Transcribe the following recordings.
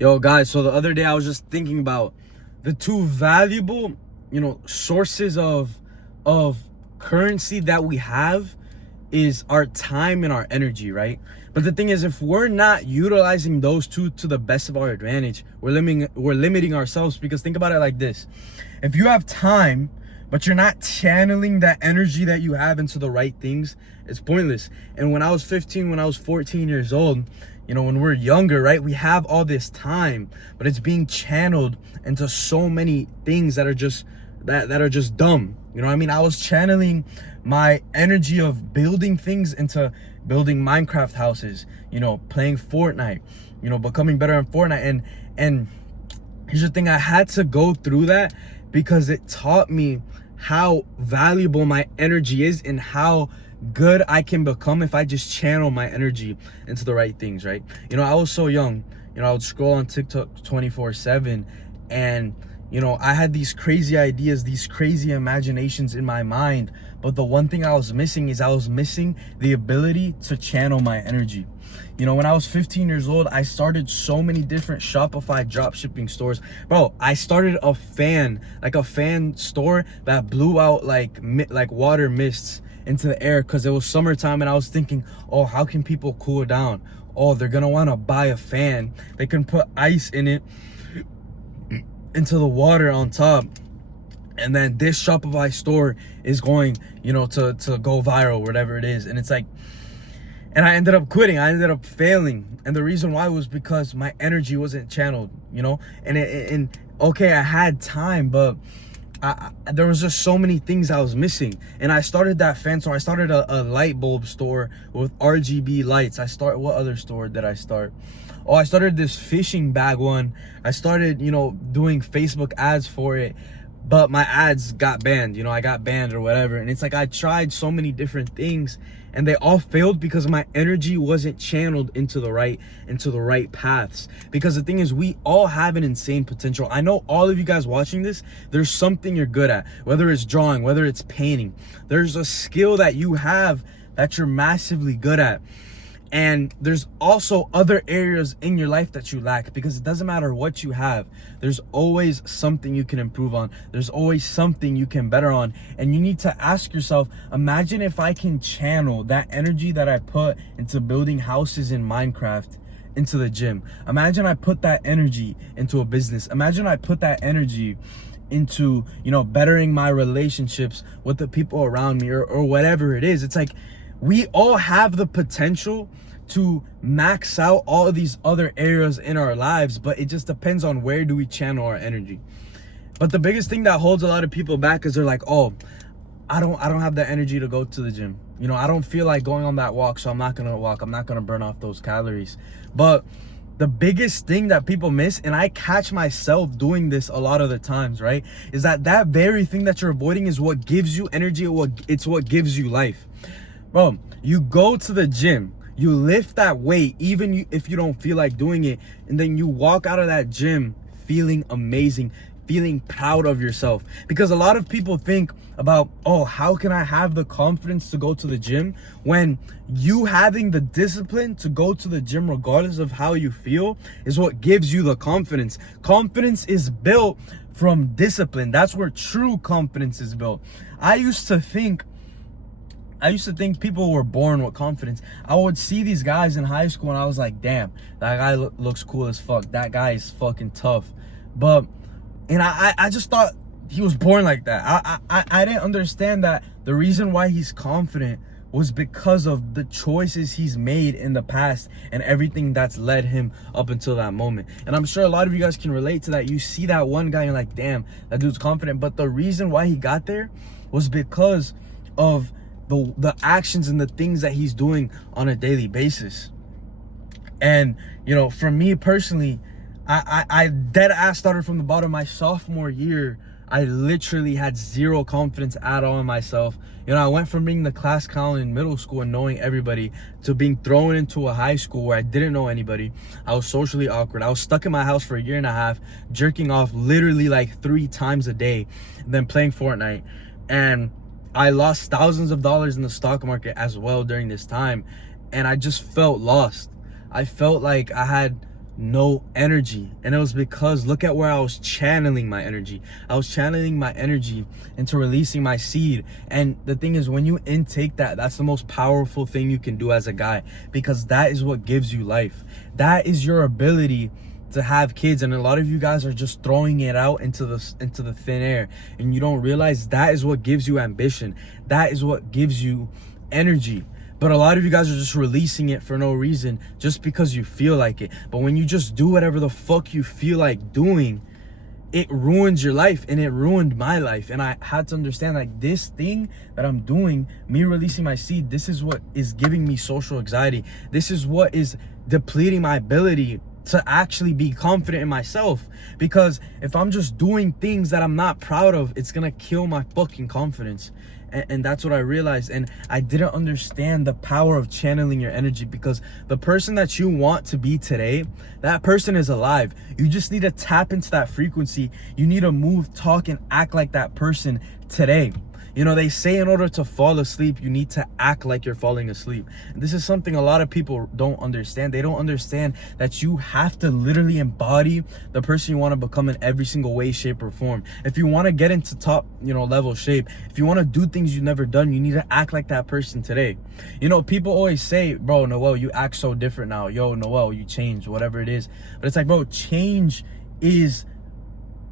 Yo, guys, so the other day I was just thinking about the two valuable, sources of currency that we have is our time and our energy, right? But the thing is, if we're not utilizing those two to the best of our advantage, we're limiting ourselves. Because think about it like this: if you have time but you're not channeling that energy that you have into the right things, it's pointless. And when I was 15, when I was 14 years old, when we're younger, right, we have all this time, but it's being channeled into so many things that are just that are just dumb. You know what I mean? I was channeling my energy of building things into building Minecraft houses, playing Fortnite, becoming better in Fortnite. And here's the thing: I had to go through that because it taught me how valuable my energy is and how good I can become if I just channel my energy into the right things, right? I was so young, I would scroll on TikTok 24/7, and I had these crazy ideas, these crazy imaginations in my mind, but the one thing I was missing is the ability to channel my energy. When I was 15 years old, I started so many different Shopify drop shipping stores. Bro, I started a fan store that blew out like water mists into the air because it was summertime, and I was thinking, oh, how can people cool down? Oh, they're gonna want to buy a fan. They can put ice in it into the water on top, and then this Shopify store is going to go viral, whatever it is. And it's like, and I ended up quitting. I ended up failing, and the reason why was because my energy wasn't channeled. And okay, I had time, but there was just so many things I was missing. And I started that fan store. I started a light bulb store with RGB lights. What other store did I start? Oh, I started this fishing bag one. I started, doing Facebook ads for it, but my ads got banned. I got banned or whatever. And it's like, I tried so many different things and they all failed because my energy wasn't channeled into the right paths. Because the thing is, we all have an insane potential. I know all of you guys watching this, there's something you're good at, whether it's drawing, whether it's painting. There's a skill that you have that you're massively good at. And there's also other areas in your life that you lack, because it doesn't matter what you have. There's always something you can improve on. There's always something you can better on. And you need to ask yourself, imagine if I can channel that energy that I put into building houses in Minecraft into the gym. Imagine I put that energy into a business. Imagine I put that energy into, bettering my relationships with the people around me, or whatever it is. It's like, we all have the potential to max out all of these other areas in our lives, but it just depends on where do we channel our energy. But the biggest thing that holds a lot of people back is they're like, oh, I don't have the energy to go to the gym. I don't feel like going on that walk, so I'm not gonna walk. I'm not gonna burn off those calories. But the biggest thing that people miss, and I catch myself doing this a lot of the times, right, is that very thing that you're avoiding is what gives you energy. It's what gives you life. Bro, you go to the gym, you lift that weight, even if you don't feel like doing it, and then you walk out of that gym feeling amazing, feeling proud of yourself. Because a lot of people think about, oh, how can I have the confidence to go to the gym, when you having the discipline to go to the gym regardless of how you feel is what gives you the confidence. Confidence is built from discipline. That's where true confidence is built. I used to think people were born with confidence. I would see these guys in high school and I was like, damn, that guy looks cool as fuck. That guy is fucking tough. And I just thought he was born like that. I didn't understand that the reason why he's confident was because of the choices he's made in the past and everything that's led him up until that moment. And I'm sure a lot of you guys can relate to that. You see that one guy and you're like, damn, that dude's confident. But the reason why he got there was because of the actions and the things that he's doing on a daily basis. And for me personally, I dead ass started from the bottom. My sophomore year, I literally had zero confidence at all in myself. I went from being the class clown in middle school and knowing everybody to being thrown into a high school where I didn't know anybody. I was socially awkward. I was stuck in my house for a year and a half, jerking off literally like 3 times a day, and then playing Fortnite. And I lost thousands of dollars in the stock market as well during this time. And I just felt lost. I felt like I had no energy. And it was because look at where I was channeling my energy. I was channeling my energy into releasing my seed. And the thing is, when you intake that, that's the most powerful thing you can do as a guy, because that is what gives you life. That is your ability to have kids. And a lot of you guys are just throwing it out into the thin air, and you don't realize that is what gives you ambition. That is what gives you energy. But a lot of you guys are just releasing it for no reason, just because you feel like it. But when you just do whatever the fuck you feel like doing, it ruins your life, and it ruined my life. And I had to understand, like, this thing that I'm doing, me releasing my seed, this is what is giving me social anxiety. This is what is depleting my ability to actually be confident in myself. Because if I'm just doing things that I'm not proud of, it's gonna kill my fucking confidence. And that's what I realized. And I didn't understand the power of channeling your energy, because the person that you want to be today, that person is alive. You just need to tap into that frequency. You need to move, talk, and act like that person today. You know, they say in order to fall asleep, you need to act like you're falling asleep. And this is something a lot of people don't understand. They don't understand that you have to literally embody the person you want to become in every single way, shape, or form. If you want to get into top, level shape, if you want to do things you've never done, you need to act like that person today. You know, people always say, bro, Noel, you act so different now. Yo, Noel, you changed, whatever it is. But it's like, bro, change is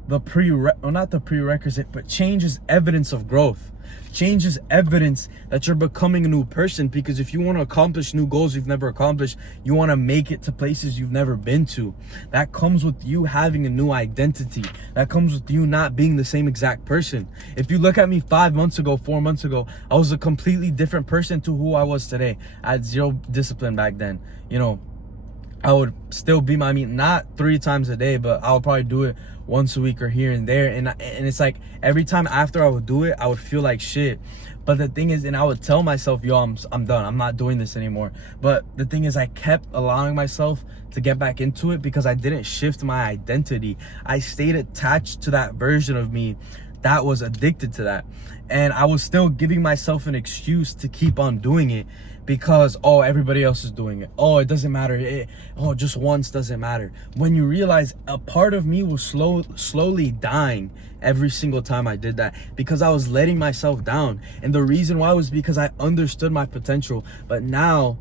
not the prerequisite, but change is evidence of growth. Change is evidence that you're becoming a new person, because if you want to accomplish new goals you've never accomplished, you want to make it to places you've never been to. That comes with you having a new identity. That comes with you not being the same exact person. If you look at me 5 months ago, 4 months ago, I was a completely different person to who I was today. I had zero discipline back then. I would still beat my meat, not 3 times a day, but I would probably do it once a week or here and there. And it's like every time after I would do it, I would feel like shit. But the thing is, and I would tell myself, yo, I'm done. I'm not doing this anymore. But the thing is, I kept allowing myself to get back into it because I didn't shift my identity. I stayed attached to that version of me that was addicted to that. And I was still giving myself an excuse to keep on doing it, because everybody else is doing it. It doesn't matter. Just once doesn't matter. When you realize a part of me was slowly dying every single time I did that, because I was letting myself down. And the reason why was because I understood my potential. But now,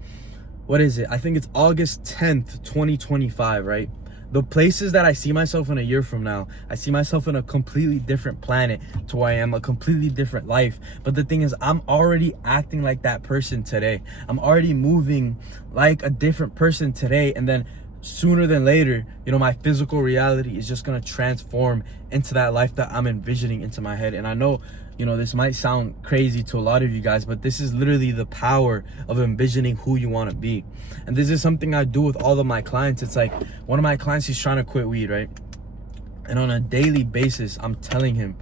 what is it? I think it's August 10th, 2025, right? The places that I see myself in a year from now, I see myself in a completely different planet to where I am, a completely different life. But the thing is, I'm already acting like that person today. I'm already moving like a different person today. And then sooner than later, my physical reality is just going to transform into that life that I'm envisioning into my head. And I know, this might sound crazy to a lot of you guys, but this is literally the power of envisioning who you want to be. And this is something I do with all of my clients. It's like one of my clients, he's trying to quit weed, right? And on a daily basis, I'm telling him,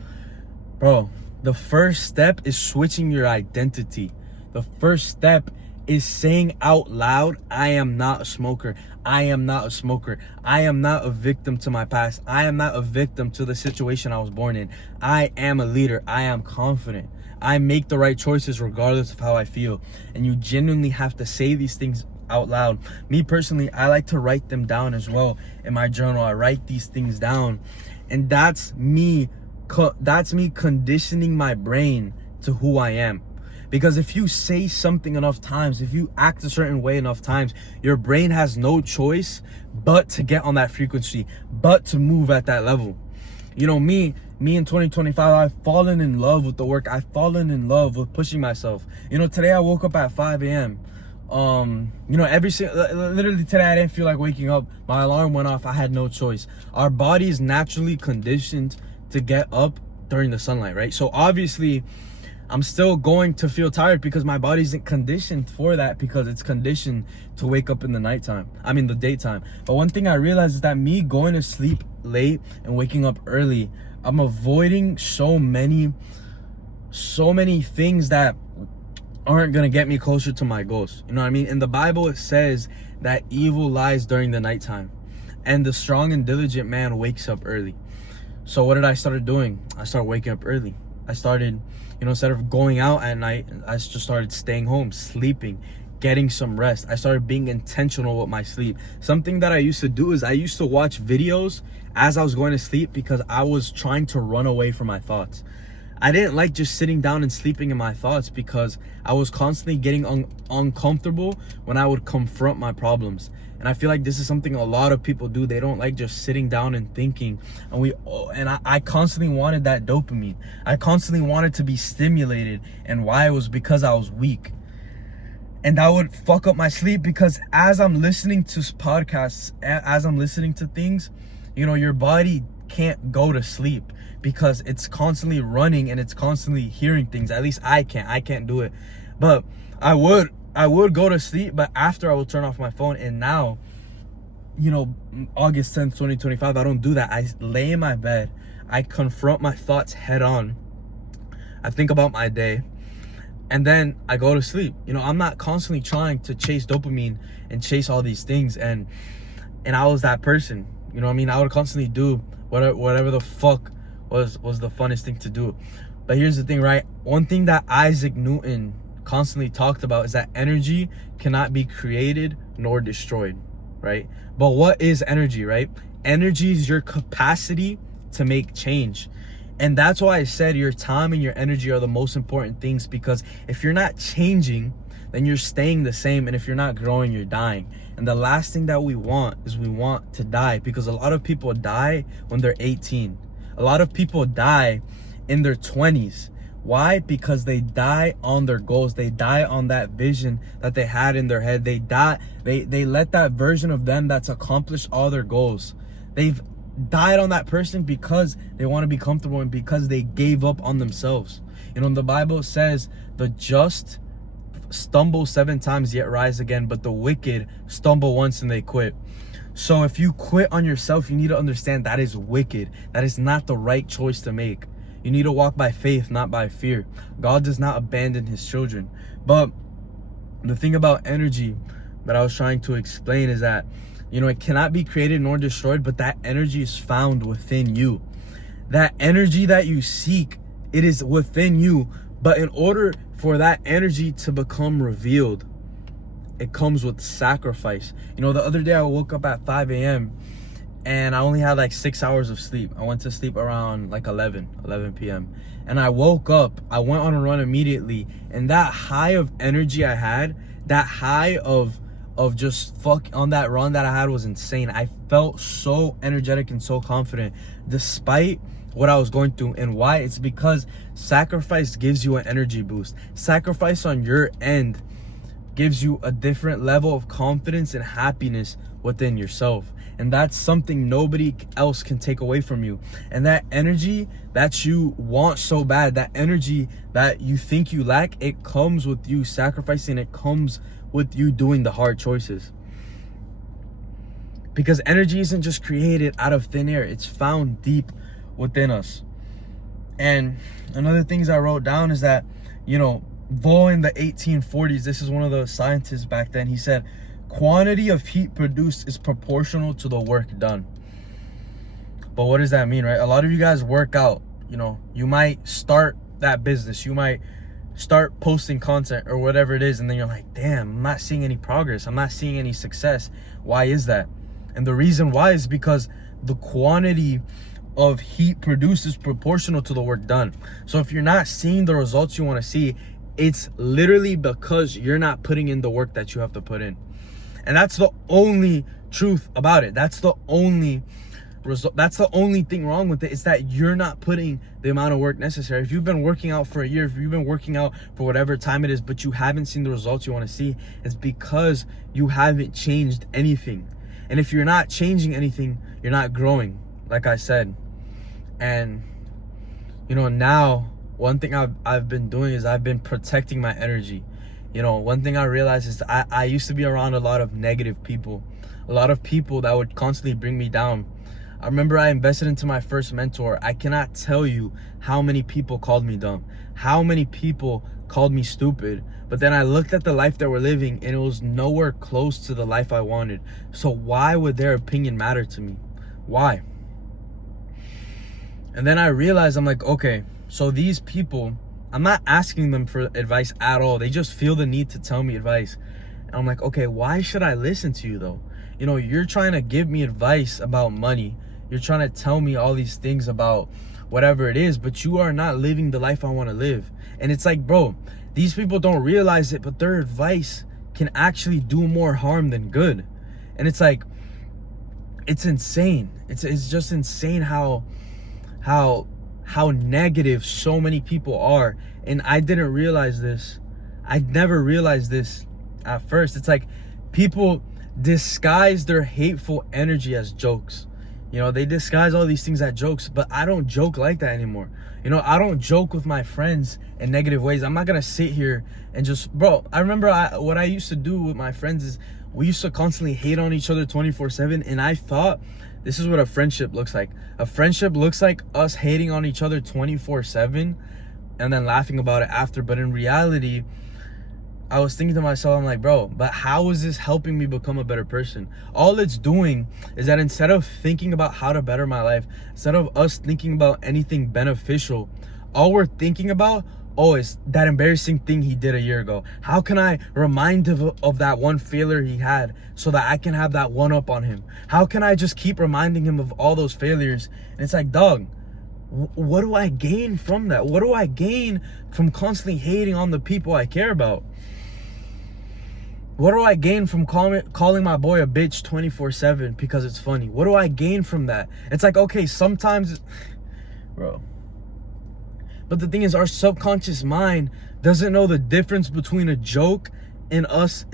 bro, the first step is switching your identity. The first step is saying out loud, I am not a smoker. I am not a smoker. I am not a victim to my past. I am not a victim to the situation I was born in. I am a leader. I am confident. I make the right choices regardless of how I feel. And you genuinely have to say these things out loud. Me personally, I like to write them down as well in my journal. I write these things down, and that's me conditioning my brain to who I am. Because if you say something enough times, if you act a certain way enough times, your brain has no choice but to get on that frequency, but to move at that level. Me in 2025, I've fallen in love with the work. I've fallen in love with pushing myself. Today I woke up at 5 a.m. Literally today I didn't feel like waking up. My alarm went off. I had no choice. Our body is naturally conditioned to get up during the sunlight, right? So obviously I'm still going to feel tired because my body isn't conditioned for that, because it's conditioned to wake up in the daytime. But one thing I realized is that me going to sleep late and waking up early, I'm avoiding so many things that aren't gonna get me closer to my goals. You know what I mean? In the Bible, it says that evil lies during the nighttime, and the strong and diligent man wakes up early. So what did I start doing? I started waking up early. I started, instead of going out at night, I just started staying home, sleeping, getting some rest. I started being intentional with my sleep. Something that I used to do is I used to watch videos as I was going to sleep because I was trying to run away from my thoughts. I didn't like just sitting down and sleeping in my thoughts because I was constantly getting uncomfortable when I would confront my problems. And I feel like this is something a lot of people do. They don't like just sitting down and thinking. And I constantly wanted that dopamine. I constantly wanted to be stimulated. And why? It was because I was weak. And that would fuck up my sleep because as I'm listening to podcasts, as I'm listening to things, you know, your body can't go to sleep because it's constantly running and it's constantly hearing things. At least I can't do it. But I would go to sleep, but after I would turn off my phone. And now, you know, August 10th, 2025, I don't do that. I lay in my bed. I confront my thoughts head on. I think about my day. And then I go to sleep. You know, I'm not constantly trying to chase dopamine and chase all these things. And I was that person. You know what I mean? I would constantly do whatever the fuck was the funnest thing to do. But here's the thing, right? One thing that Isaac Newton constantly talked about is that energy cannot be created nor destroyed, right? But what is energy, right? Energy is your capacity to make change. And that's why I said your time and your energy are the most important things, because if you're not changing, then you're staying the same. And if you're not growing, you're dying. And the last thing that we want is we want to die, because a lot of people die when they're 18. A lot of people die in their 20s. Why? Because they die on their goals. They die on that vision that they had in their head. They let that version of them that's accomplished all their goals. They've died on that person because they want to be comfortable and because they gave up on themselves. You know, the Bible says the just stumble 7 times yet rise again, but the wicked stumble once and they quit. So if you quit on yourself, you need to understand that is wicked. That is not the right choice to make. You need to walk by faith, not by fear. God does not abandon his children. But the thing about energy that I was trying to explain is that, you know, it cannot be created nor destroyed, but that energy is found within you. That energy that you seek, it is within you. But in order for that energy to become revealed, it comes with sacrifice. You know, the other day I woke up at 5 a.m. and I only had like 6 hours of sleep. I went to sleep around like 11 p.m. And I woke up, I went on a run immediately. And that high of energy I had, that high of just on that run that I had was insane. I felt so energetic and so confident despite what I was going through. And why? It's because sacrifice gives you an energy boost. Sacrifice on your end gives you a different level of confidence and happiness within yourself. And that's something nobody else can take away from you. And that energy that you want so bad, that energy that you think you lack, it comes with you sacrificing. It comes with you doing the hard choices. Because energy isn't just created out of thin air. It's found deep within us. And another things I wrote down is that, you know, Vo in the 1840s, this is one of the scientists back then, he said, quantity of heat produced is proportional to the work done. But what does that mean, right? A lot of you guys work out, you know, you might start that business, you might start posting content or whatever it is, and then you're like, damn, I'm not seeing any progress, I'm not seeing any success. Why is that? And the reason why is because the quantity of heat produced is proportional to the work done. So if you're not seeing the results you want to see, it's literally because you're not putting in the work that you have to put in. And that's the only truth about it. That's the only result. That's the only thing wrong with it, is that you're not putting the amount of work necessary. If you've been working out for a year, if you've been working out for whatever time it is, but you haven't seen the results you want to see, it's because you haven't changed anything. And if you're not changing anything, you're not growing, like I said. And, you know, now one thing I've been doing is I've been protecting my energy. You know, one thing I realized is I used to be around a lot of negative people, a lot of people that would constantly bring me down. I remember I invested into my first mentor. I cannot tell you how many people called me dumb, how many people called me stupid. But then I looked at the life that we're living and it was nowhere close to the life I wanted. So why would their opinion matter to me? Why? And then I realized, I'm like, okay, so these people, I'm not asking them for advice at all. They just feel the need to tell me advice. And I'm like, okay, why should I listen to you though? You know, you're trying to give me advice about money. You're trying to tell me all these things about whatever it is, but you are not living the life I want to live. And it's like, bro, these people don't realize it, but their advice can actually do more harm than good. And it's like, it's insane. It's just insane how negative so many people are. And I didn't realize this. I never realized this at first. It's like people disguise their hateful energy as jokes. You know, they disguise all these things as jokes, but I don't joke like that anymore. You know, I don't joke with my friends in negative ways. I'm not gonna sit here and just, bro, I remember what I used to do with my friends is we used to constantly hate on each other 24/7, and I thought this is what a friendship looks like. A friendship looks like us hating on each other 24/7 and then laughing about it after. But in reality, I was thinking to myself, I'm like, bro, but how is this helping me become a better person? All it's doing is that instead of thinking about how to better my life, instead of us thinking about anything beneficial, all we're thinking about, oh, is that embarrassing thing he did a year ago. How can I remind him of that one failure he had so that I can have that one up on him? How can I just keep reminding him of all those failures? And it's like, dog, what do I gain from that? What do I gain from constantly hating on the people I care about? What do I gain from calling my boy a bitch 24/7 because it's funny? What do I gain from that? It's like, okay, sometimes, bro. But the thing is, our subconscious mind doesn't know the difference between a joke and us,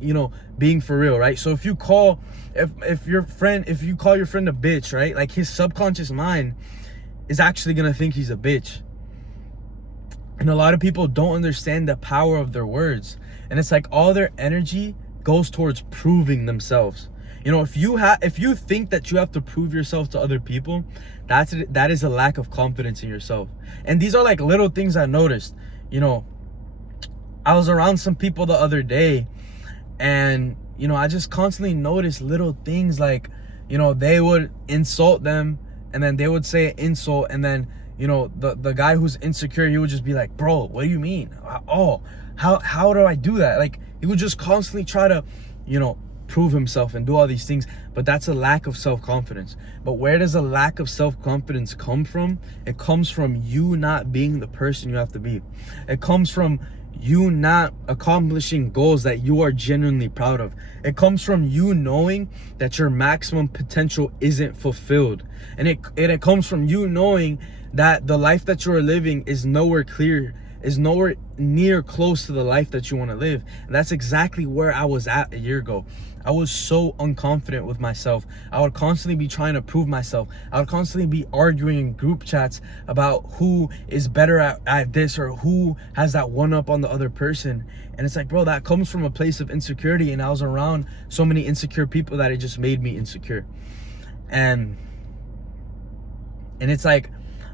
you know, being for real, right? So if you call your friend a bitch, right? Like his subconscious mind is actually gonna think he's a bitch. And a lot of people don't understand the power of their words. And it's like all their energy goes towards proving themselves. You know, if you think that you have to prove yourself to other people, that is a lack of confidence in yourself. And these are like little things I noticed. You know, I was around some people the other day, and you know, I just constantly noticed little things like, you know, they would insult them, and then they would say an insult, and then, you know, the guy who's insecure, he would just be like, bro, what do you mean? Oh, how do I do that? Like, he would just constantly try to, you know, prove himself and do all these things. But that's a lack of self-confidence. But where does a lack of self-confidence come from? It comes from you not being the person you have to be. It comes from you not accomplishing goals that you are genuinely proud of. It comes from you knowing that your maximum potential isn't fulfilled. And it comes from you knowing that the life that you are living is nowhere near close to the life that you want to live. And that's exactly where I was at a year ago. I was so unconfident with myself. I would constantly be trying to prove myself. I would constantly be arguing in group chats about who is better at this, or who has that one up on the other person. And it's like, bro, that comes from a place of insecurity. And I was around so many insecure people that it just made me insecure. And it's like,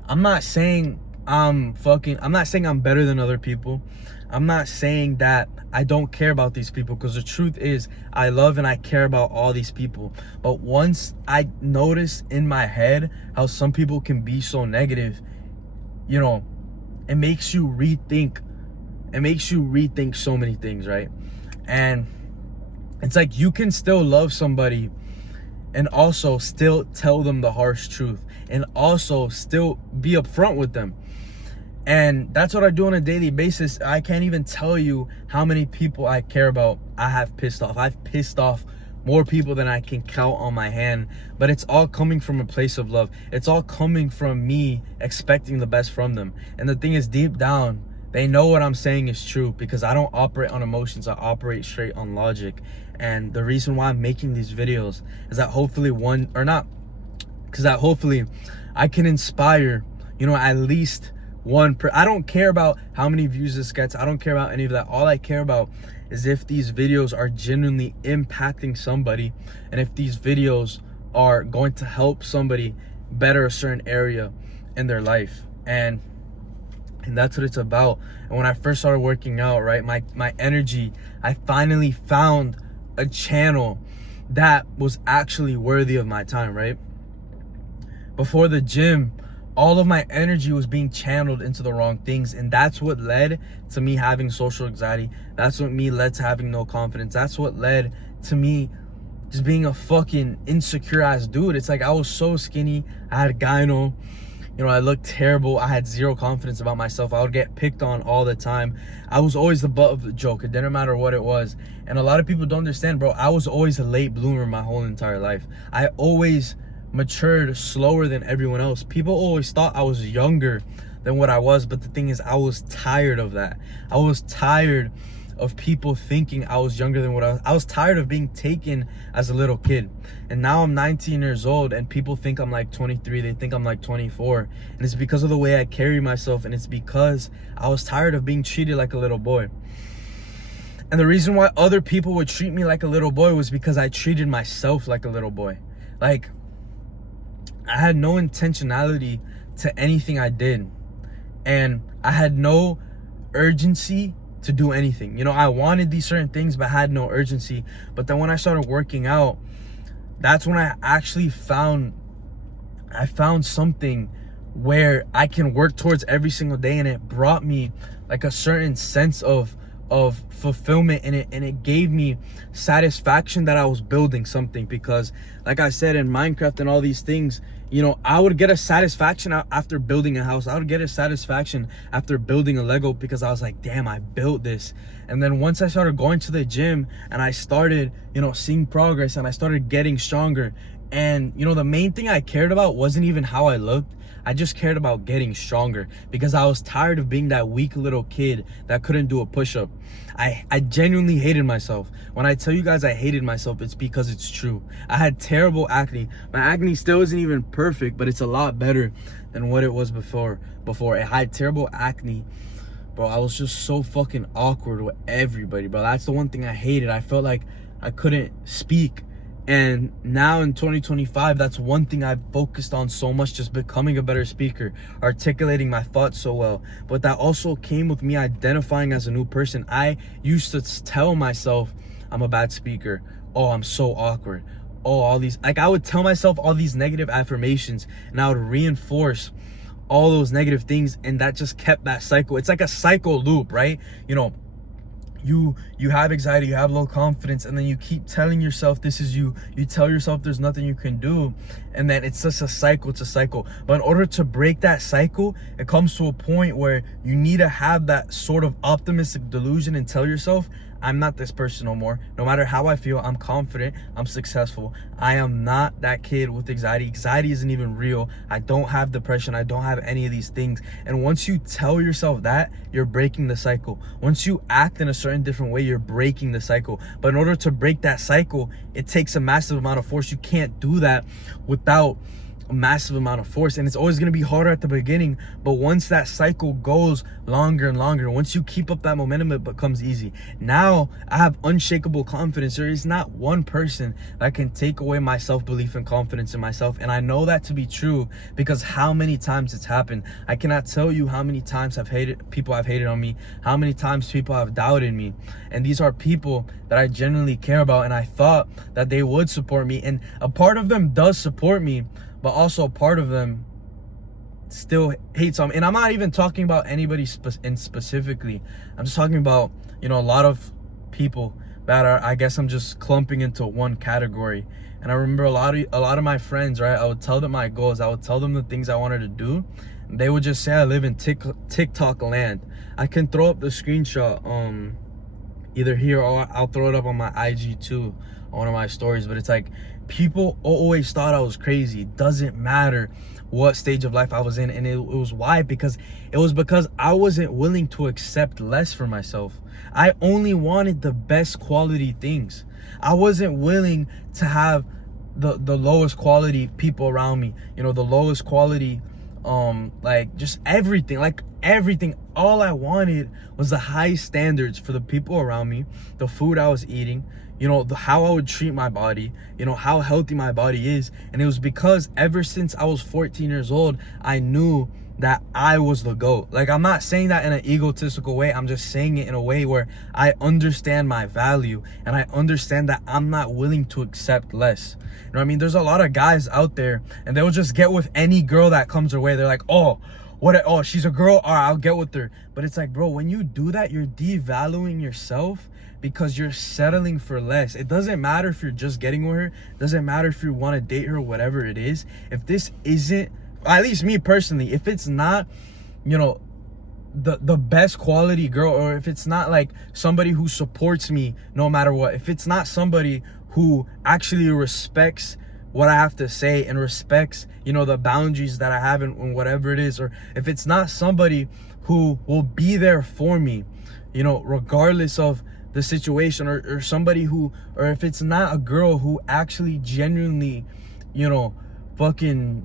I'm not saying I'm better than other people. I'm not saying that I don't care about these people, because the truth is I love and I care about all these people. But once I notice in my head how some people can be so negative, you know, it makes you rethink so many things, right? And it's like, you can still love somebody and also still tell them the harsh truth, and also still be upfront with them. And that's what I do on a daily basis. I can't even tell you how many people I care about I have pissed off. I've pissed off more people than I can count on my hand. But it's all coming from a place of love. It's all coming from me expecting the best from them. And the thing is, deep down, they know what I'm saying is true, because I don't operate on emotions. I operate straight on logic. And the reason why I'm making these videos is that hopefully I can inspire, you know, at least one I don't care about how many views this gets. I don't care about any of that. All I care about is if these videos are genuinely impacting somebody, and if these videos are going to help somebody better a certain area in their life. And that's what it's about. And when I first started working out, right, my energy, I finally found a channel that was actually worthy of my time, right? Before the gym all of my energy was being channeled into the wrong things. And that's what led to me having social anxiety. That's what led to having no confidence. That's what led to me just being a fucking insecure ass dude. It's like I was so skinny. I had gyno. You know, I looked terrible. I had zero confidence about myself. I would get picked on all the time. I was always the butt of the joke. It didn't matter what it was. And a lot of people don't understand, bro. I was always a late bloomer my whole entire life. I always matured slower than everyone else. People always thought I was younger than what I was. But the thing is, I was tired of that. I was tired of people thinking I was younger than what I was. I was tired of being taken as a little kid. And now I'm 19 years old and people think I'm like 23. They think I'm like 24. And it's because of the way I carry myself. And it's because I was tired of being treated like a little boy. And the reason why other people would treat me like a little boy was because I treated myself like a little boy. Like, I had no intentionality to anything I did. And I had no urgency to do anything. You know, I wanted these certain things, but had no urgency. But then when I started working out, that's when I actually found something where I can work towards every single day, and it brought me like a certain sense of fulfillment in it, and it gave me satisfaction that I was building something. Because like I said, in Minecraft and all these things, you know, I would get a satisfaction after building a house. I would get a satisfaction after building a Lego, because I was like, damn, I built this. And then once I started going to the gym and I started, you know, seeing progress and I started getting stronger, and, you know, the main thing I cared about wasn't even how I looked. I just cared about getting stronger, because I was tired of being that weak little kid that couldn't do a push-up. I genuinely hated myself. When I tell you guys I hated myself, it's because it's true. I had terrible acne. My acne still isn't even perfect, but it's a lot better than what it was before. I had terrible acne. Bro, I was just so fucking awkward with everybody, bro. That's the one thing I hated. I felt like I couldn't speak. And now in 2025, that's one thing I've focused on so much, just becoming a better speaker, articulating my thoughts so well. But that also came with me identifying as a new person. I used to tell myself I'm a bad speaker. Oh, I'm so awkward. Oh, all these, like, I would tell myself all these negative affirmations, and I would reinforce all those negative things, and that just kept that cycle. It's like a cycle loop, right? You know, you have anxiety, you have low confidence, and then you keep telling yourself this is you tell yourself there's nothing you can do, and then it's just a cycle. It's a cycle. But in order to break that cycle, it comes to a point where you need to have that sort of optimistic delusion and tell yourself, I'm not this person no more. No matter how I feel, I'm confident, I'm successful. I am not that kid with anxiety. Anxiety isn't even real. I don't have depression. I don't have any of these things. And once you tell yourself that, you're breaking the cycle. Once you act in a certain different way, you're breaking the cycle. But in order to break that cycle, it takes a massive amount of force. You can't do that without a massive amount of force, and it's always going to be harder at the beginning. But once that cycle goes longer and longer, once you keep up that momentum, it becomes easy. Now I have unshakable confidence. There is not one person that can take away my self-belief and confidence in myself, and I know that to be true because how many times it's happened. I cannot tell you how many times people have hated on me, how many times people have doubted me, and these are people that I genuinely care about, and I thought that they would support me, and a part of them does support me, but also part of them still hates on me. And I'm not even talking about anybody specifically. I'm just talking about, you know, a lot of people that are, I guess I'm just clumping into one category. And I remember a lot of my friends, right? I would tell them my goals. I would tell them the things I wanted to do. And they would just say I live in TikTok land. I can throw up the screenshot either here or I'll throw it up on my IG too, on one of my stories. But it's like, people always thought I was crazy. It doesn't matter what stage of life I was in. And it was why? Because I wasn't willing to accept less for myself. I only wanted the best quality things. I wasn't willing to have the lowest quality people around me, you know, the lowest quality like just everything. All I wanted was the high standards for the people around me, the food I was eating, you know, how I would treat my body, you know, how healthy my body is. And it was because ever since I was 14 years old, I knew that I was the GOAT. Like, I'm not saying that in an egotistical way. I'm just saying it in a way where I understand my value and I understand that I'm not willing to accept less. You know what I mean? There's a lot of guys out there and they'll just get with any girl that comes their way. They're like, oh, she's a girl, all right, I'll get with her. But it's like, bro, when you do that, you're devaluing yourself because you're settling for less. It doesn't matter if you're just getting with her. It doesn't matter if you want to date her or whatever it is. If this isn't, at least me personally, if it's not, you know, the best quality girl, or if it's not like somebody who supports me no matter what, if it's not somebody who actually respects what I have to say and respects, you know, the boundaries that I have in whatever it is, or if it's not somebody who will be there for me, you know, regardless of the situation, or somebody who, or if it's not a girl who actually genuinely, you know, fucking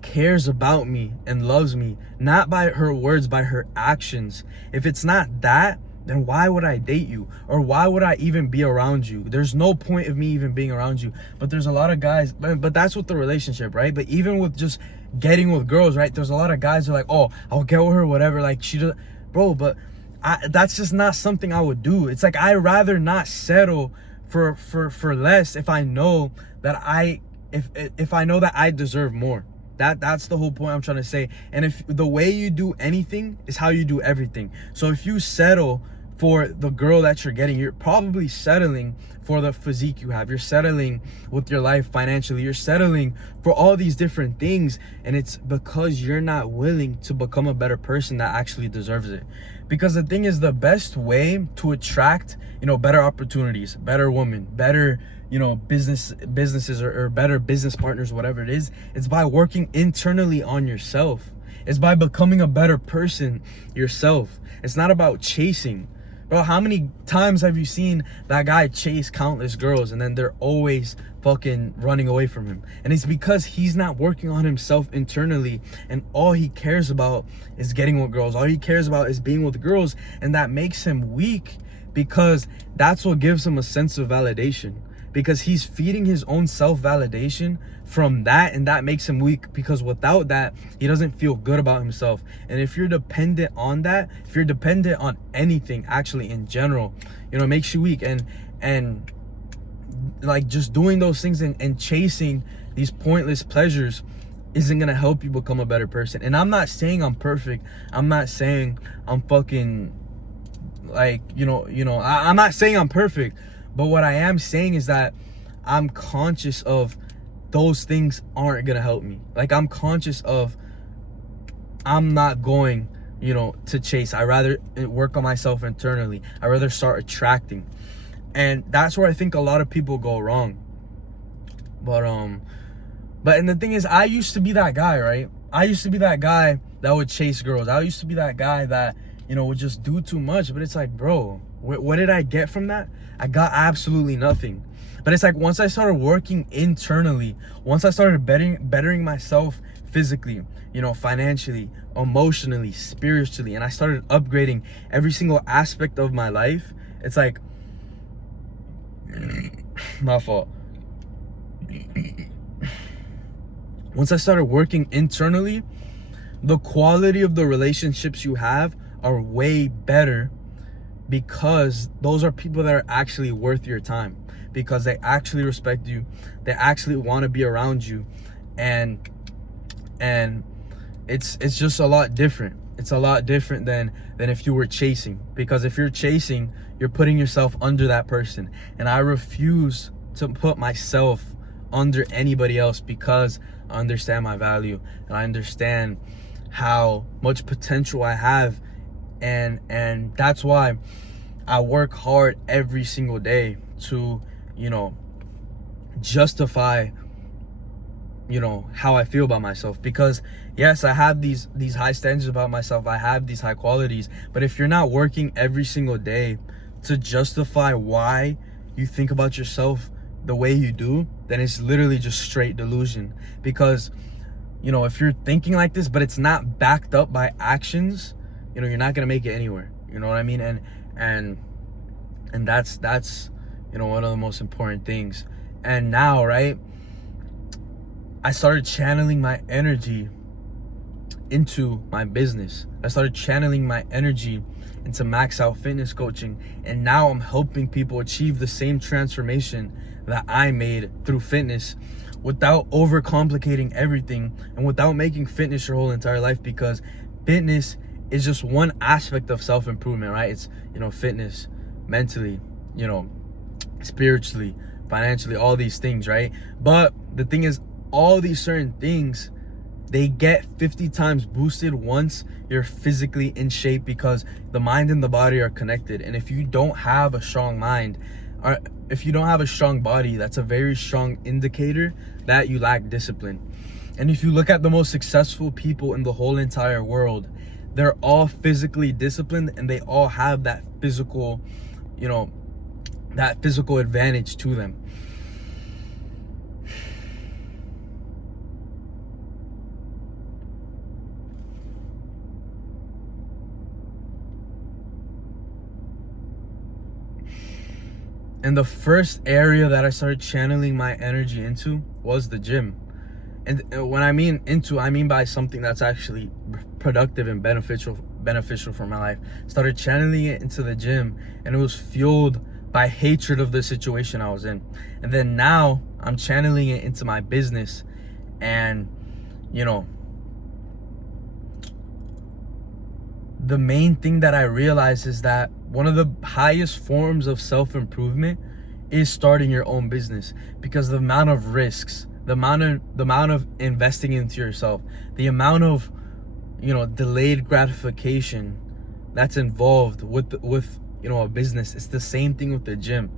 cares about me and loves me, not by her words, by her actions. If it's not that, then why would I date you? Or why would I even be around you? There's no point of me even being around you. But there's a lot of guys, but that's with the relationship, right? But even with just getting with girls, right? There's a lot of guys who are like, oh, I'll get with her, whatever. Like, she does, bro, but that's just not something I would do. It's like, I'd rather not settle for less if I know that if I know that I deserve more. That's the whole point I'm trying to say. And if the way you do anything is how you do everything. So if you settle for the girl that you're getting, you're probably settling for the physique you have. You're settling with your life financially. You're settling for all these different things. And it's because you're not willing to become a better person that actually deserves it. Because the thing is, the best way to attract, you know, better opportunities, better women, better, you know, businesses or better business partners, whatever it is, it's by working internally on yourself. It's by becoming a better person yourself. It's not about chasing. Bro, how many times have you seen that guy chase countless girls and then they're always fucking running away from him? And it's because he's not working on himself internally, and all he cares about is getting with girls. All he cares about is being with girls, and that makes him weak, because that's what gives him a sense of validation. Because he's feeding his own self-validation from that, and that makes him weak, because without that, he doesn't feel good about himself. And if you're dependent on that, if you're dependent on anything actually in general, you know, it makes you weak. And like, just doing those things and chasing these pointless pleasures isn't gonna help you become a better person. And I'm not saying I'm perfect. I'm not saying I'm fucking like, I'm not saying I'm perfect. But what I am saying is that I'm conscious of those things aren't gonna help me. Like, I'm conscious of I'm not going, to chase. I rather work on myself internally. I rather start attracting. And that's where I think a lot of people go wrong. But and the thing is, I used to be that guy, right? I used to be that guy that would chase girls. I used to be that guy that, would just do too much. But it's like, bro, what did I get from that? I got absolutely nothing. But it's like, once I started working internally, once I started bettering myself physically, financially, emotionally, spiritually, and I started upgrading every single aspect of my life, it's like, my fault. Once I started working internally, the quality of the relationships you have are way better, because those are people that are actually worth your time, because they actually respect you, they actually want to be around you, and it's just a lot different. It's a lot different than if you were chasing, because if you're chasing, you're putting yourself under that person, and I refuse to put myself under anybody else, because I understand my value and I understand how much potential I have, and that's why I work hard every single day to justify how I feel about myself. Because yes, I have these high standards about myself, I have these high qualities, but if you're not working every single day to justify why you think about yourself the way you do, then it's literally just straight delusion. Because if you're thinking like this but it's not backed up by actions, you're not gonna make it anywhere. You know what I mean? And that's one of the most important things. And now, right, I started channeling my energy into my business. I started channeling my energy into Max Out Fitness coaching, and now I'm helping people achieve the same transformation that I made through fitness without overcomplicating everything and without making fitness your whole entire life, because fitness is just one aspect of self-improvement, right? It's, fitness, mentally, spiritually, financially, all these things, right? But the thing is, all these certain things, they get 50 times boosted once you're physically in shape, because the mind and the body are connected. And if you don't have a strong mind, or if you don't have a strong body, that's a very strong indicator that you lack discipline. And if you look at the most successful people in the whole entire world, they're all physically disciplined, and they all have that physical, that physical advantage to them. And the first area that I started channeling my energy into was the gym. And when I mean into, I mean by something that's actually productive and beneficial for my life. Started channeling it into the gym, and it was fueled by hatred of the situation I was in. And then now I'm channeling it into my business. And, the main thing that I realized is that one of the highest forms of self-improvement is starting your own business, because the amount of risks, the amount of investing into yourself, the amount of, delayed gratification that's involved with a business. It's the same thing with the gym.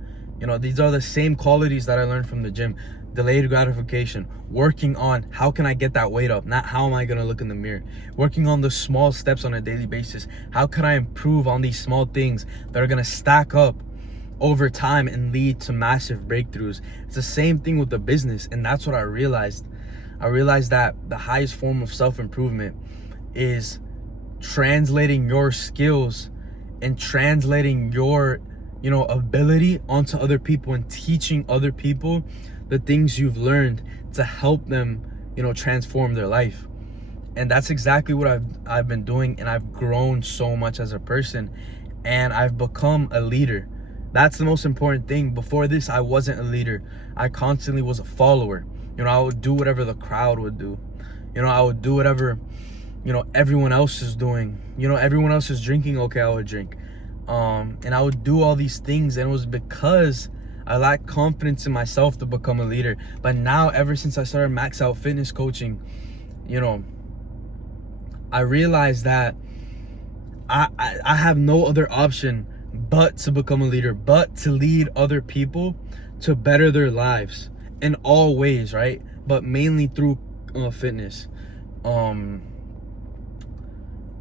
These are the same qualities that I learned from the gym. Delayed gratification, working on how can I get that weight up, not how am I gonna look in the mirror. Working on the small steps on a daily basis. How can I improve on these small things that are gonna stack up over time and lead to massive breakthroughs? It's the same thing with the business, and that's what I realized. I realized that the highest form of self-improvement is translating your skills and translating your, ability onto other people, and teaching other people the things you've learned to help them, transform their life. And that's exactly what I've been doing, and I've grown so much as a person, and I've become a leader. That's the most important thing. Before this, I wasn't a leader. I constantly was a follower. I would do whatever the crowd would do. I would do whatever, everyone else is doing. Everyone else is drinking, okay, I would drink. And I would do all these things, and it was because I lacked confidence in myself to become a leader. But now, ever since I started Max Out Fitness coaching, I realized that I have no other option but to become a leader, but to lead other people to better their lives in all ways, right? But mainly through fitness.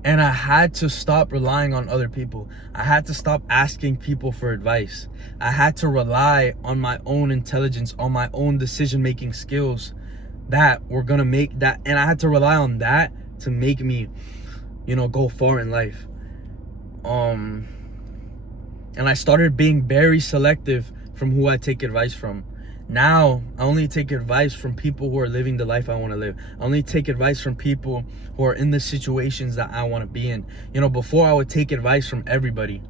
And I had to stop relying on other people. I had to stop asking people for advice. I had to rely on my own intelligence, on my own decision-making skills that were gonna make that, and I had to rely on that to make me, go far in life. And I started being very selective from who I take advice from. Now, I only take advice from people who are living the life I want to live. I only take advice from people who are in the situations that I want to be in. Before I would take advice from everybody.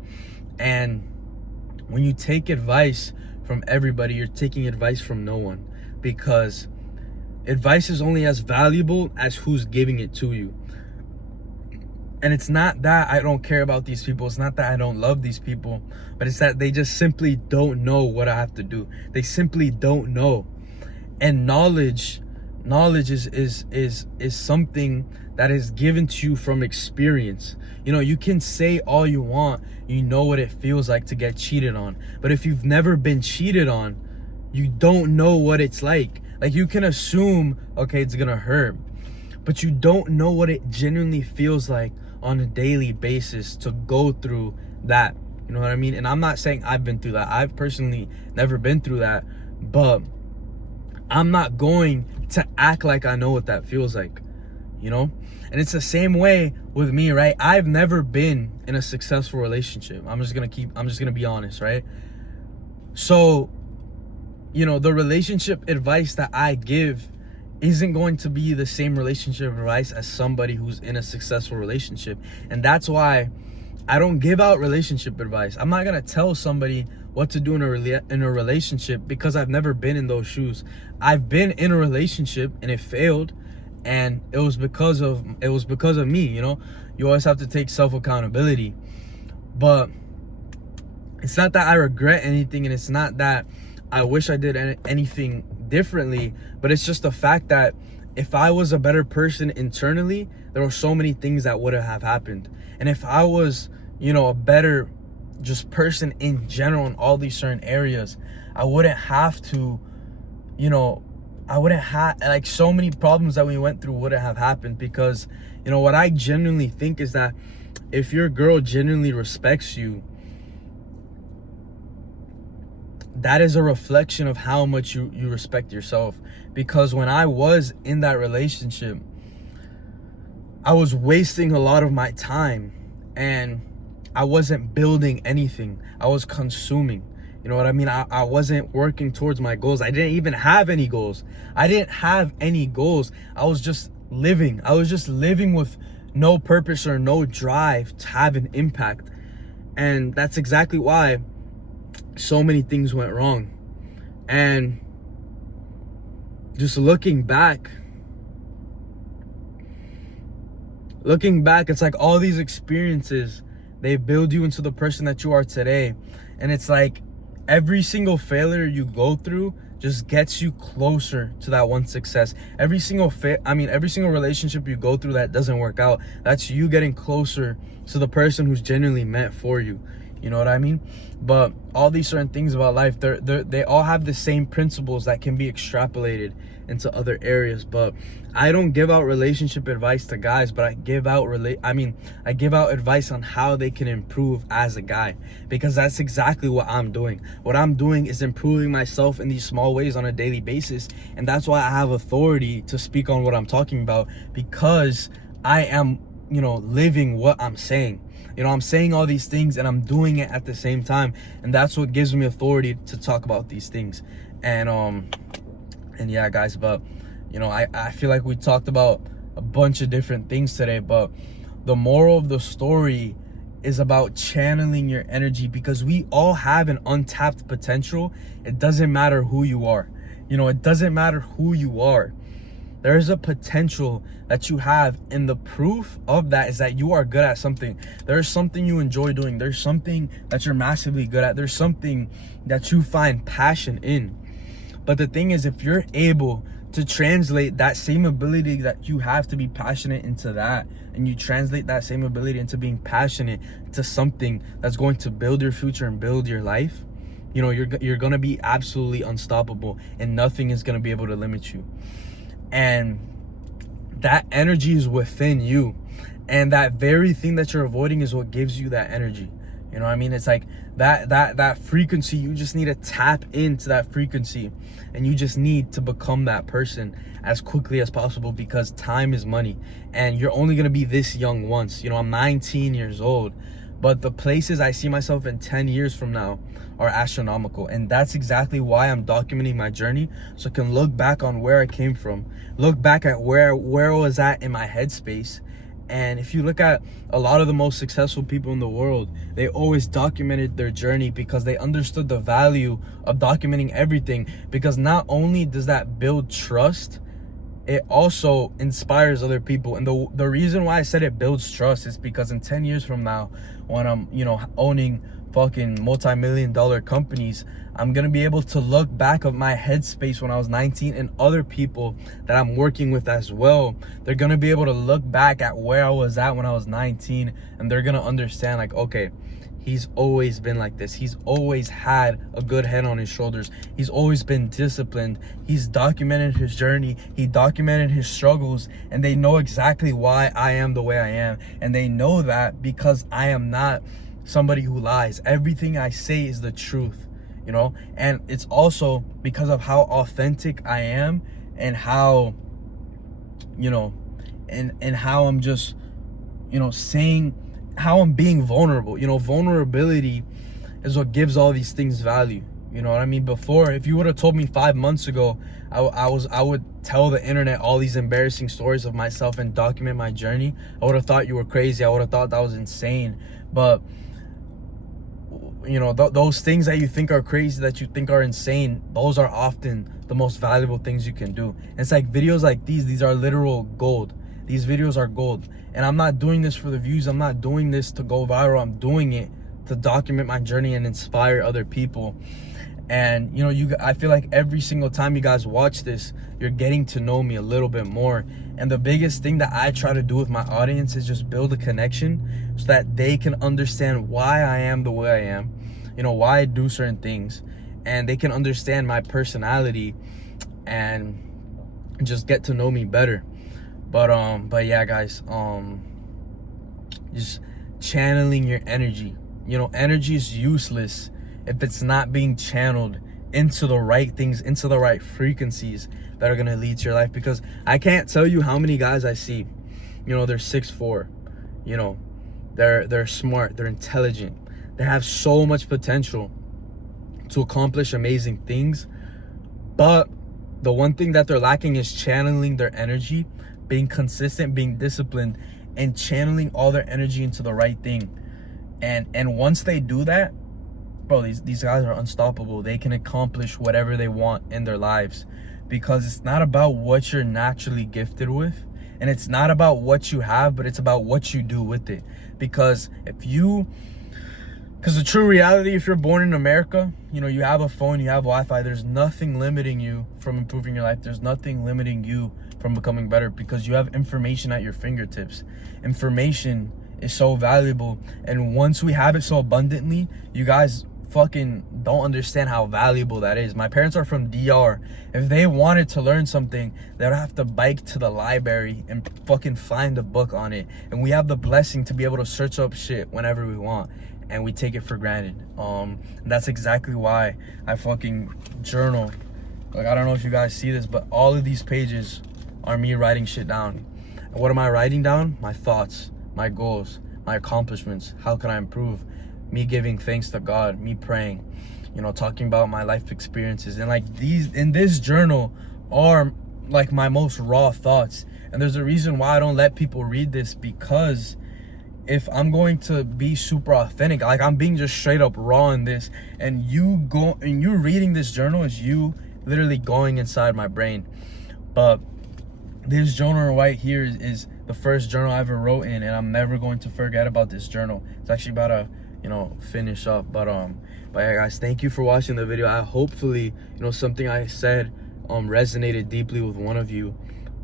And when you take advice from everybody, you're taking advice from no one. Because advice is only as valuable as who's giving it to you. And it's not that I don't care about these people. It's not that I don't love these people. But it's that they just simply don't know what I have to do. They simply don't know. And knowledge is something that is given to you from experience. You can say all you want. You know what it feels like to get cheated on. But if you've never been cheated on, you don't know what it's like. Like, you can assume, okay, it's gonna hurt. But you don't know what it genuinely feels like on a daily basis to go through that. You know what I mean? And I'm not saying I've been through that. I've personally never been through that. But I'm not going to act like I know what that feels like. And it's the same way with me, right? I've never been in a successful relationship. I'm just gonna be honest, right? So, the relationship advice that I give isn't going to be the same relationship advice as somebody who's in a successful relationship. And that's why I don't give out relationship advice. I'm not gonna tell somebody what to do in a relationship because I've never been in those shoes. I've been in a relationship and it failed, and it was because of me. You know, you always have to take self accountability. But it's not that I regret anything, and it's not that I wish I did anything differently, but it's just the fact that if I was a better person internally, there were so many things that would have happened. And if I was, you know, a better just person in general in all these certain areas, I wouldn't have to, you know, I wouldn't have, like, so many problems that we went through wouldn't have happened. Because, you know, what I genuinely think is that if your girl genuinely respects you, that is a reflection of how much you respect yourself. Because when I was in that relationship, I was wasting a lot of my time and I wasn't building anything. I was consuming. You know what I mean? I wasn't working towards my goals. I didn't even have any goals. I was just living. I was just living with no purpose or no drive to have an impact. And that's exactly why so many things went wrong. And just looking back, it's like all these experiences, they build you into the person that you are today. And it's like every single failure you go through just gets you closer to that one success. Every single relationship you go through that doesn't work out, that's you getting closer to the person who's genuinely meant for you. You know what I mean? But all these certain things about life, they all have the same principles that can be extrapolated into other areas. But I don't give out relationship advice to guys, but I give out advice on how they can improve as a guy, because that's exactly what I'm doing. What I'm doing is improving myself in these small ways on a daily basis, and that's why I have authority to speak on what I'm talking about, because I am, you know, living what I'm saying. You know, I'm saying all these things and I'm doing it at the same time, and that's what gives me authority to talk about these things. And yeah, guys, but you know, I feel like we talked about a bunch of different things today, but the moral of the story is about channeling your energy, because we all have an untapped potential. It doesn't matter who you are. You know, it doesn't matter who you are. There's a potential that you have, and the proof of that is that you are good at something. There's something you enjoy doing. There's something that you're massively good at. There's something that you find passion in. But the thing is, if you're able to translate that same ability that you have to be passionate into that, and you translate that same ability into being passionate to something that's going to build your future and build your life, you know, you're going to be absolutely unstoppable, and nothing is going to be able to limit you. And that energy is within you, and that very thing that you're avoiding is what gives you that energy. You know what I mean? It's like that frequency. You just need to tap into that frequency, and you just need to become that person as quickly as possible, because time is money, and you're only gonna be this young once. You know, I'm 19 years old, but the places I see myself in 10 years from now are astronomical. And that's exactly why I'm documenting my journey, so I can look back on where I came from, look back at where I was at in my headspace. And if you look at a lot of the most successful people in the world, they always documented their journey, because they understood the value of documenting everything. Because not only does that build trust, it also inspires other people. And the reason why I said it builds trust is because in 10 years from now, when I'm, you know, owning fucking multi-million-dollar companies, I'm gonna be able to look back at my headspace when I was 19, and other people that I'm working with as well, they're gonna be able to look back at where I was at when I was 19, and they're gonna understand, like, okay, he's always been like this. He's always had a good head on his shoulders. He's always been disciplined. He's documented his journey. He documented his struggles, and they know exactly why I am the way I am. And they know that because I am not somebody who lies. Everything I say is the truth, you know? And it's also because of how authentic I am, and how, you know, and how I'm just, you know, saying, how I'm being vulnerable. You know, vulnerability is what gives all these things value. You know what I mean? Before, if you would have told me 5 months ago, I would tell the internet all these embarrassing stories of myself and document my journey, I would have thought you were crazy. I would have thought that was insane. But you know, those things that you think are crazy, that you think are insane, those are often the most valuable things you can do. And it's like videos like these are literal gold. These videos are gold. And I'm not doing this for the views. I'm not doing this to go viral. I'm doing it to document my journey and inspire other people. And you know, I feel like every single time you guys watch this, you're getting to know me a little bit more. And the biggest thing that I try to do with my audience is just build a connection so that they can understand why I am the way I am, you know, why I do certain things, and they can understand my personality and just get to know me better. But yeah, guys, just channeling your energy. You know, energy is useless if it's not being channeled into the right things, into the right frequencies that are gonna lead to your life. Because I can't tell you how many guys I see, you know, they're 6'4", you know, they're smart, they're intelligent, they have so much potential to accomplish amazing things, but the one thing that they're lacking is channeling their energy, being consistent, being disciplined, and channeling all their energy into the right thing. And once they do that, bro, these guys are unstoppable. They can accomplish whatever they want in their lives, because it's not about what you're naturally gifted with, and it's not about what you have, but it's about what you do with it. Because the true reality, if you're born in America, you know, you have a phone, you have Wi-Fi, there's nothing limiting you from improving your life. There's nothing limiting you from becoming better, because you have information at your fingertips. Information is so valuable, and once we have it so abundantly, you guys fucking don't understand how valuable that is. My parents are from DR. If they wanted to learn something, they would have to bike to the library and fucking find a book on it. And we have the blessing to be able to search up shit whenever we want, and we take it for granted. And that's exactly why I fucking journal. Like, I don't know if you guys see this, but all of these pages are me writing shit down. And what am I writing down? My thoughts, my goals, my accomplishments. How can I improve? Me giving thanks to God, me praying, you know, talking about my life experiences. And like, these in this journal are like my most raw thoughts. And there's a reason why I don't let people read this, because if I'm going to be super authentic, like I'm being just straight up raw in this, and you reading this journal is you literally going inside my brain. But this journal right here is the first journal I ever wrote in, and I'm never going to forget about this journal. It's actually about to, you know, finish up. But yeah, guys, thank you for watching the video. I hopefully, you know, something I said resonated deeply with one of you.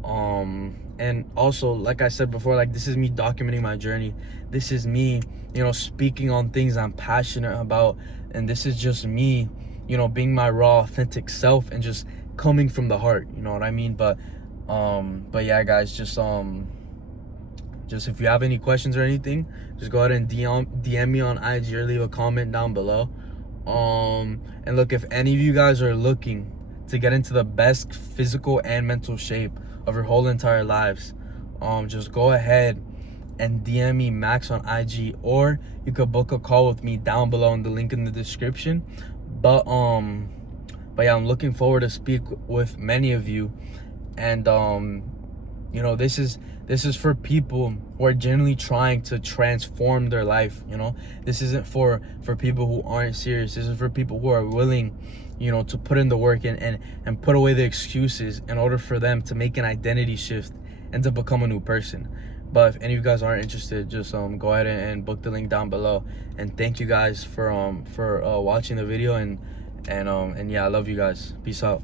And also, like I said before, like, this is me documenting my journey. This is me, you know, speaking on things I'm passionate about, and this is just me, you know, being my raw, authentic self and just coming from the heart. You know what I mean? But yeah, guys, just if you have any questions or anything, just go ahead and DM me on IG or leave a comment down below. And look, if any of you guys are looking to get into the best physical and mental shape of your whole entire lives, just go ahead and DM me Max on IG, or you could book a call with me down below in the link in the description. But yeah, I'm looking forward to speak with many of you. And you know, this is for people who are genuinely trying to transform their life. You know, this isn't for people who aren't serious. This is for people who are willing, you know, to put in the work and put away the excuses in order for them to make an identity shift and to become a new person. But if any of you guys aren't interested, just go ahead and book the link down below. And thank you guys for watching the video, and yeah, I love you guys. Peace out.